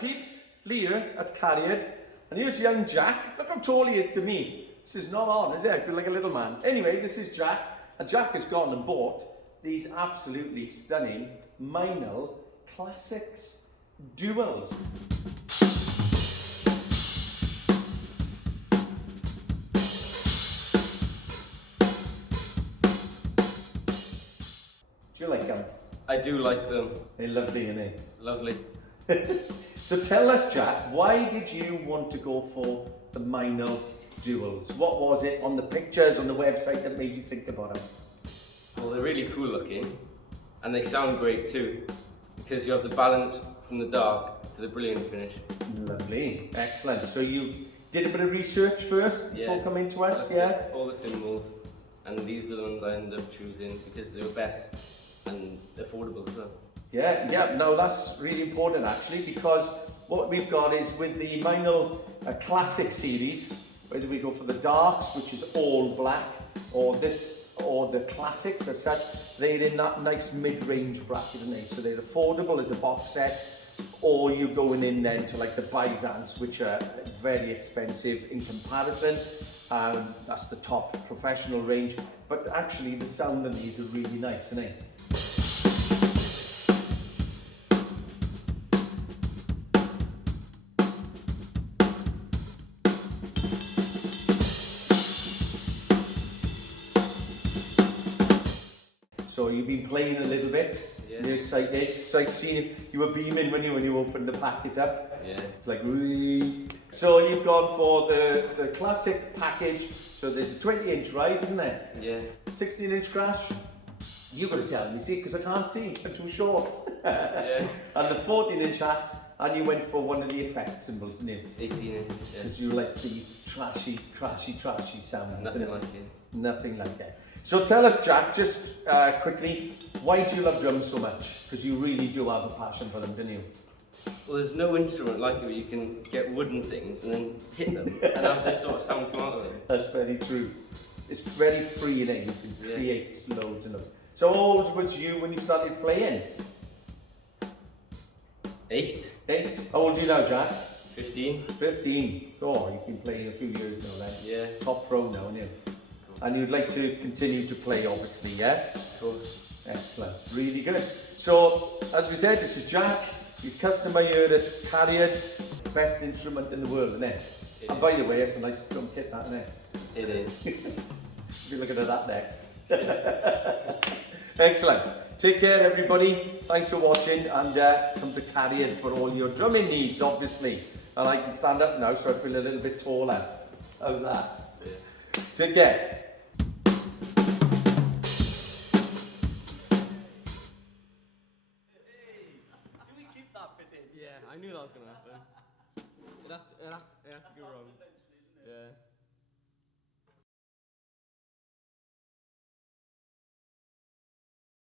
peeps, Leah at Cariad, and here's young Jack. Look how tall he is to me. This is not on, is it? I feel like a little man. Anyway, this is Jack, and Jack has gone and bought these absolutely stunning Meinl Classics Duals. Do you like them? I do like them. They're lovely, aren't they? Lovely. So tell us, Jack, why did you want to go for the Meinl Duals? What was it on the pictures on the website that made you think about them? Well, they're really cool looking, and they sound great too, because you have the balance from the dark to the brilliant finish. Lovely, excellent. So you did a bit of research first before coming to us, yeah? All the cymbals, and these were the ones I ended up choosing because they were best and affordable as well. Yeah, no, that's really important actually, because what we've got is with the Meinl Classic series, whether we go for the darks, which is all black, or this, or the classics as such, they're in that nice mid-range bracket, aren't they? So they're affordable as a box set, or you're going in then to like the Byzance, which are very expensive in comparison. That's the top professional range, but actually the sound of these are really nice, aren't they? So you've been playing a little bit, you're excited. So I see you were beaming when you opened the packet up. Yeah. It's like, wee. So you've gone for the classic package. So there's a 20-inch ride, isn't there? Yeah. 16-inch crash. You've got to tell me, see, because I can't see, I'm too short. Yeah. And the 14-inch hat, and you went for one of the effect cymbals, didn't you? 18-inch, Because you like the trashy sound. Nothing like it. Nothing like that. So tell us, Jack, just quickly, why do you love drums so much? Because you really do have a passion for them, don't you? Well, there's no instrument like it where you can get wooden things and then hit them and have this sort of sound come out of them. That's very true. It's very free, innit? You can create loads and loads. So how old was you when you started playing? 8. 8. How old are you now, Jack? 15. 15. Oh, you've been playing a few years now then. Yeah. Top pro now, aren't you? And you'd like to continue to play, obviously, yeah? Of course. Excellent. Really good. So, as we said, this is Jack, your customer here at Cariad, best instrument in the world, isn't it? And by the way, it's a nice drum kit, that, isn't it? It is. We'll be looking at that next. Excellent. Take care, everybody. Thanks for watching, and come to Cariad for all your drumming needs, obviously. And I can stand up now, so I feel a little bit taller. How's that? Yeah. Take care. Yeah, I knew that was going to happen. It'd have to go wrong.